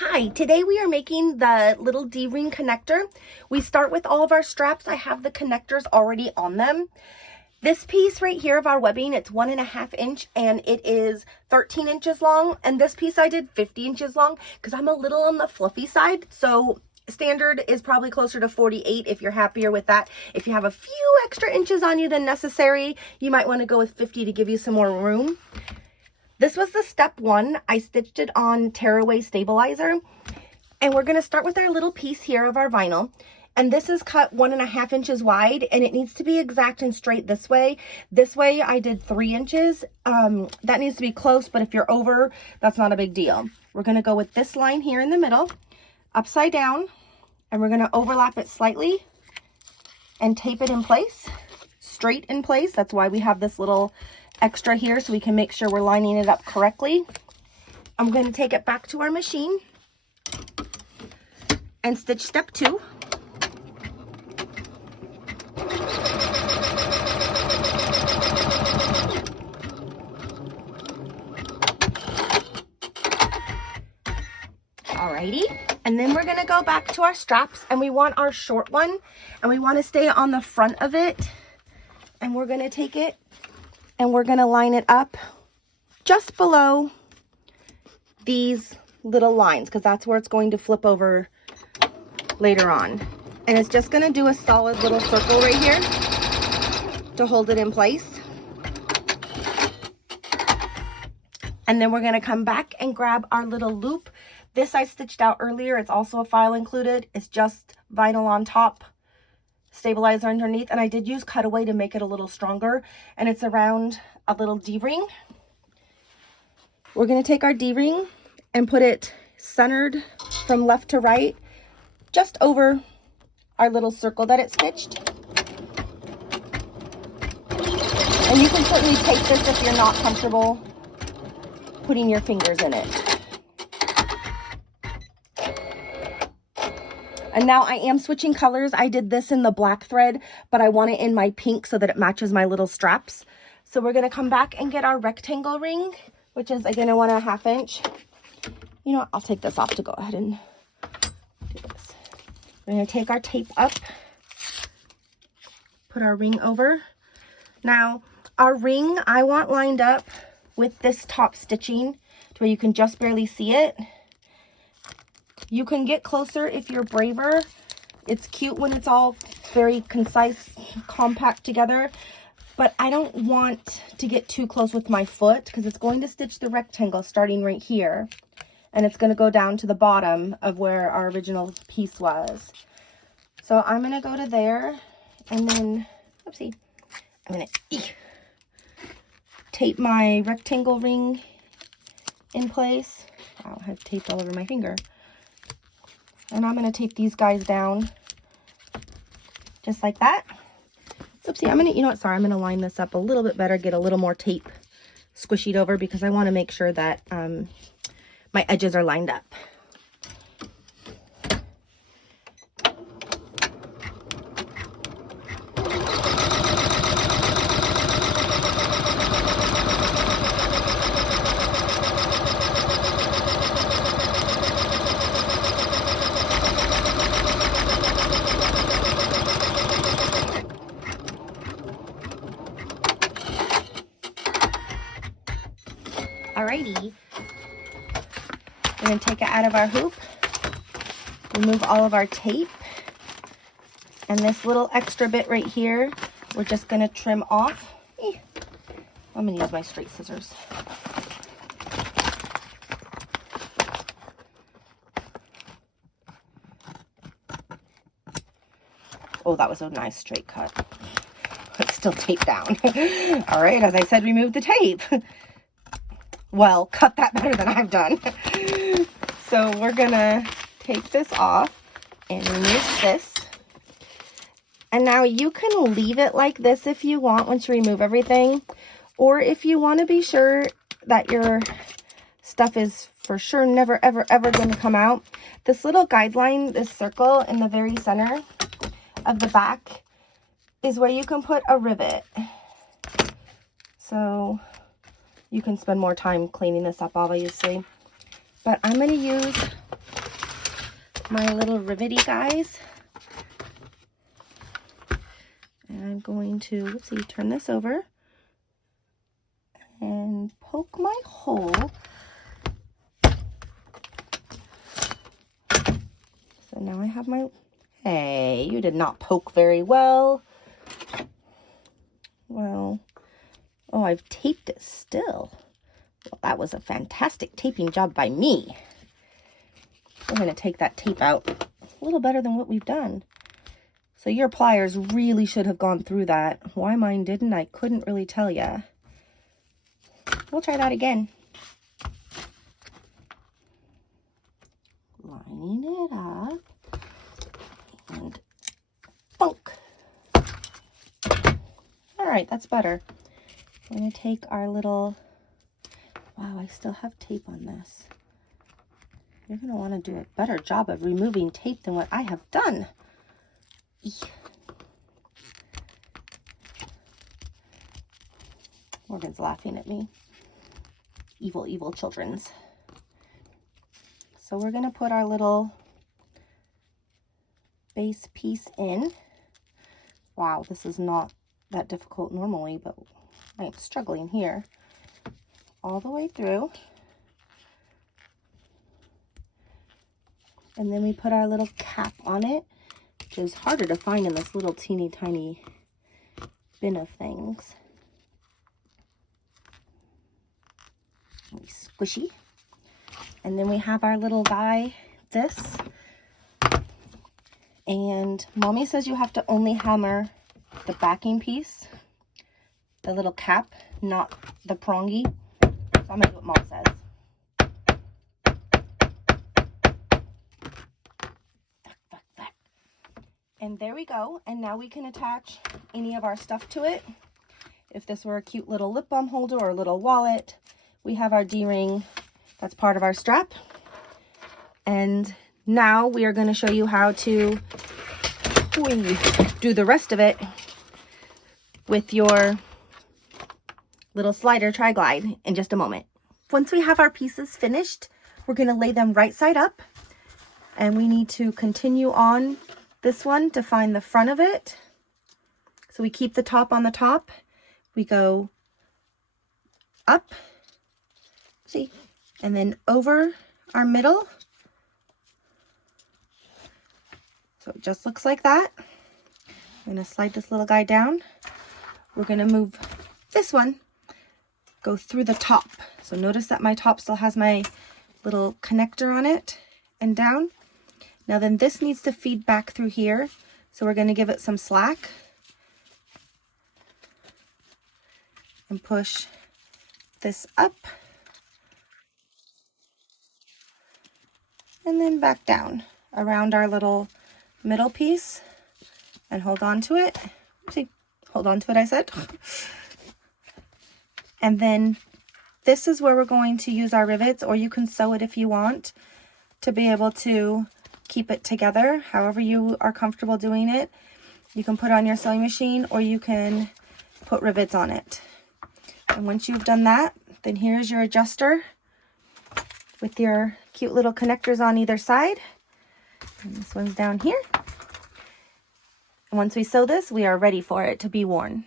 Hi, today we are making the little D-ring connector. We start with all of our straps. I have the connectors already on them. This piece right here of our webbing, it's 1.5 inch and it is 13 inches long. And this piece I did 50 inches long because I'm a little on the fluffy side. So standard is probably closer to 48 if you're happier with that. If you have a few extra inches on you than necessary, you might want to go with 50 to give you some more room. This was the step one. I stitched it on tearaway stabilizer. And we're gonna start with our little piece here of our vinyl. And this is cut 1.5 inches wide and it needs to be exact and straight this way. This way I did 3 inches. That needs to be close, but if you're over, that's not a big deal. We're gonna go with this line here in the middle, upside down, and we're gonna overlap it slightly and tape it in place, straight in place. That's why we have this little extra here so we can make sure we're lining it up correctly. I'm going to take it back to our machine and stitch step 2. Alrighty, and then we're going to go back to our straps and we want our short one and we want to stay on the front of it, and we're going to take it and we're going to line it up just below these little lines because that's where it's going to flip over later on. And it's just going to do a solid little circle right here to hold it in place. And then we're going to come back and grab our little loop. This I stitched out earlier. It's also a file included. It's just vinyl on top, stabilizer underneath, and I did use cutaway to make it a little stronger, and it's around a little D-ring. We're going to take our D-ring and put it centered from left to right just over our little circle that it stitched. And you can certainly tape this if you're not comfortable putting your fingers in it. And now I am switching colors. I did this in the black thread, but I want it in my pink so that it matches my little straps. So we're gonna come back and get our rectangle ring, which is again a 1.5 inch. You know what, I'll take this off to go ahead and do this. We're gonna take our tape up, put our ring over. Now, our ring I want lined up with this top stitching to where you can just barely see it. You can get closer if you're braver. It's cute when it's all very concise, compact together, but I don't want to get too close with my foot because it's going to stitch the rectangle starting right here, and it's going to go down to the bottom of where our original piece was. So I'm going to go to there, and then, oopsie, I'm going to tape my rectangle ring in place. Wow, I have taped all over my finger. And I'm going to tape these guys down just like that. Oopsie, you know what, sorry, I'm going to line this up a little bit better, get a little more tape squishied over because I want to make sure that my edges are lined up. Alrighty, we're going to take it out of our hoop, remove all of our tape, and this little extra bit right here, we're just going to trim off. I'm going to use my straight scissors. Oh, that was a nice straight cut. It's still taped down. Alright, as I said, remove the tape. Well, cut that better than I've done. So we're gonna take this off and remove this. And now you can leave it like this if you want once you remove everything. Or if you want to be sure that your stuff is for sure never, ever, ever going to come out. This little guideline, this circle in the very center of the back is where you can put a rivet. So you can spend more time cleaning this up, obviously. But I'm going to use my little rivety guys. And I'm going to, whoopsie, turn this over and poke my hole. So now I have my, hey, you did not poke very well. Well, oh, I've taped it still. Well, that was a fantastic taping job by me. We're going to take that tape out. A little better than what we've done. So your pliers really should have gone through that. Why mine didn't, I couldn't really tell ya. We'll try that again. Lining it up. And bonk. All right, that's better. We're going to take our little... Wow, I still have tape on this. You're going to want to do a better job of removing tape than what I have done. Morgan's laughing at me. Evil, evil children's. So we're going to put our little base piece in. Wow, this is not that difficult normally, but I am struggling here. All the way through. And then we put our little cap on it, which is harder to find in this little teeny tiny bin of things. Really squishy. And then we have our little guy, this. And Mommy says you have to only hammer the backing piece, the little cap, not the prongy. So I'm gonna do what Mom says. And there we go. And now we can attach any of our stuff to it. If this were a cute little lip balm holder or a little wallet, we have our D-ring. That's part of our strap. And now we are going to show you how to do the rest of it with your little slider tri-glide in just a moment. Once we have our pieces finished, we're going to lay them right side up. And we need to continue on this one to find the front of it. So we keep the top on the top. We go up, see, and then over our middle. So it just looks like that. I'm going to slide this little guy down. We're going to move this one, go through the top. So notice that my top still has my little connector on it and down. Now then this needs to feed back through here. So we're going to give it some slack and push this up and then back down around our little middle piece and hold on to it. See, hold on to it, I said. And then this is where we're going to use our rivets, or you can sew it if you want to be able to keep it together however you are comfortable doing it. You can put it on your sewing machine or you can put rivets on it. And once you've done that, then here's your adjuster with your cute little connectors on either side. And this one's down here. And once we sew this, we are ready for it to be worn.